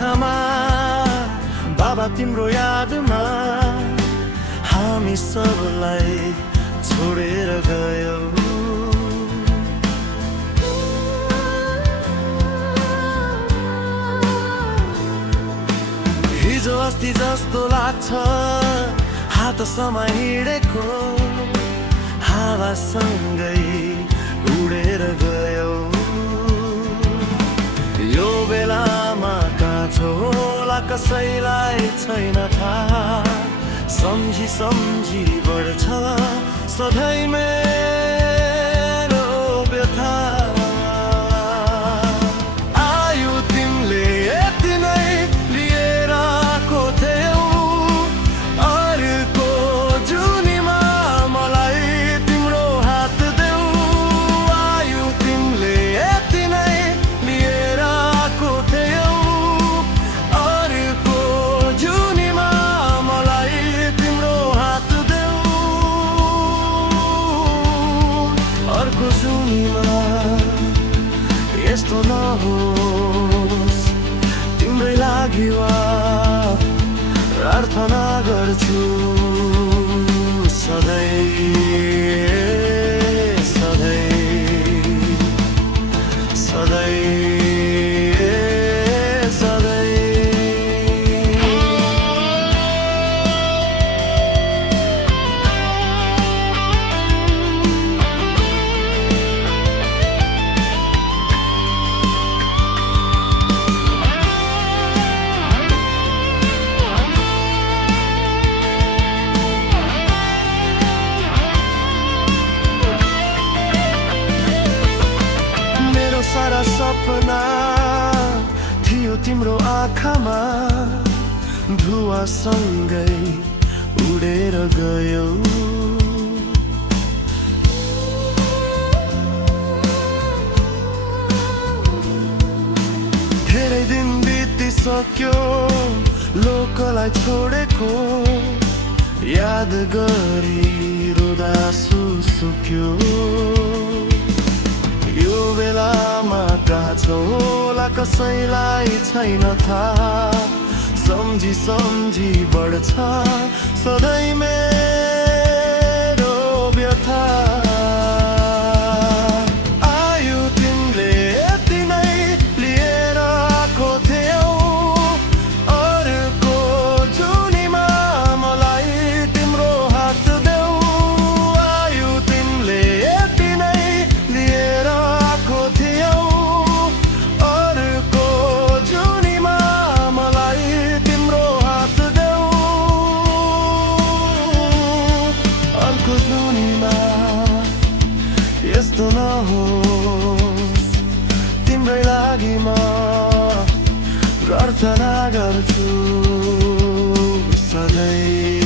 आँखामा बाबा तिम्रो यादमा हामी सबलाई छोडेर गयौ। हिजो अस्ति जस्तो लाग्छ हातसम्म हिँडेको हावासँगै उडेर गयौ। यो बेलामा काँचो होला कसैलाई छैन थाहा, सम्झी सम्झी बढ्छ सधैँ मेरो व्यथा। आयु तिमीले यति नै लिएर आएको थियौ, अर्को जुनीमा मलाई तिम्रो हात देऊ। आयु तिमीले यति नै लिएर आएको थियौ, अर्को जुनीमा मलाई तिम्रो हात देऊ। अर्को जुनीमा यस्तो नहोस् तिम्रै लागि वा प्रार्थना गर्छु सधैँ सधैँ सधैँ सधैँ। सारा सपना थियो तिम्रो आँखामा धुवासँगै उडेर गयौ। धेरै दिन बितिसक्यो लोकलाई छोडेको, याद गरी रुँदा सुक्यो। यो बेलामा काँचो होला कसैलाई छैन थाहा, सम्झी सम्झी बढ्छ सधैँ मेरो व्यथा। आयु तिमीले यति नै लिएर आएको थियौ, अर्को जुनीमा मलाई तिम्रो हात देऊ। आयु तिमीले यति नै लिएर आएको थियौ, अर्को जुनीमा मलाई तिम्रो हात देऊ। अर्को जुनीमा यस्तो नहोस् तिम्रै लागि म प्रार्थना गर्छु सधैँ।